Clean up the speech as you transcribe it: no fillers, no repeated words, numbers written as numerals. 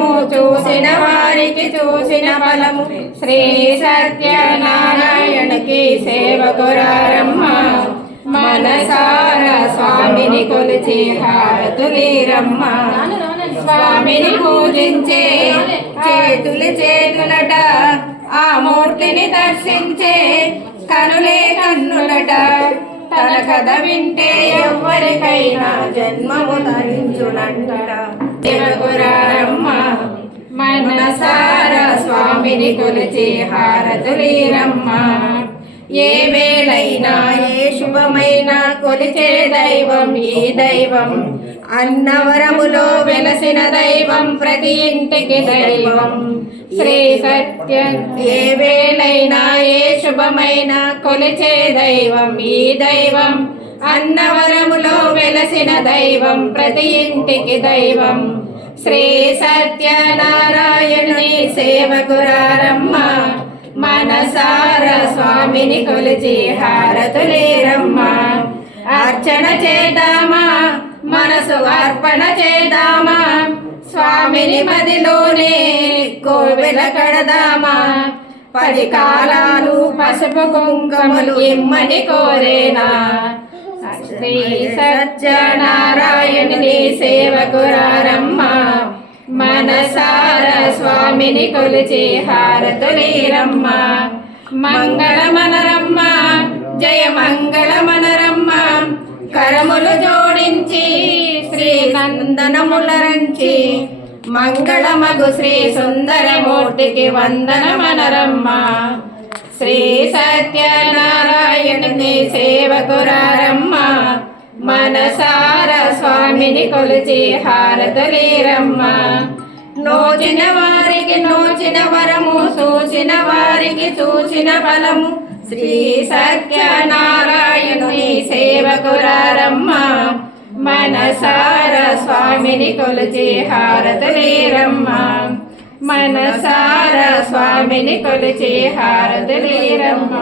వరము చూసిన వారికి చూసిన ఫలము శ్రీ సత్యనారాయణకి సేవకురారమ్మ మనసార స్వామిని కొలిచి హారతులీరమ్మ స్వామిని పూజించే చేతులట ఆ మూర్తిని దర్శించే కనులే కన్నులట తన కథ వింటే ఎవరికైనా జన్మము తరించునంట సేవకురారమ్మ మనసార స్వామిని కొలిచి హారతులీరమ్మ ఏ వేళైనా ఏ శుభమైనా కొలిచే దైవం ఈ దైవం అన్నవరములో వెలసిన దైవం ప్రతి ఇంటికి దైవం శ్రీ సత్య ఏ వేళైనా ఏ శుభమైన కొలిచే దైవం ఈ దైవం అన్నవరములో వెలసిన దైవం ప్రతి ఇంటికి దైవం శ్రీ సత్యనారాయణుని సేవకురారమ్మ మనసార స్వామిని కొలిచి హారతులీరమ్మ అర్చన చేద్దామా మనసు అర్పణ చేద్దామా స్వామిని మదిలోనే కోవెల కడదామా 10 కాలాలు పసుపు కుంకుమలు ఇమ్మని కోరేనా శ్రీ సత్యనారాయణుని సేవకురారమ్మ మనసార స్వామిని కొలిచి హారతులీరమ్మ మంగళమనరమ్మ జయ మంగళమనరమ్మ కరములు జోడించి శ్రీ నందనములరించి మంగళమగు శ్రీ సుందరమూర్తికి వందనమనరమ్మ శ్రీ సత్యనారాయణుని సేవకురారమ్మ మనసార స్వామిని కొలిచి హారతులీరమ్మ నోచిన వారికి నోచిన వరము చూసిన వారికి చూసిన ఫలము శ్రీ సత్యనారాయణుని సేవకురారమ్మ మనసార స్వామిని కొలిచి హారతులీరమ్మ మనసార స్వామిని కొలిచి హారతులీరమ్మ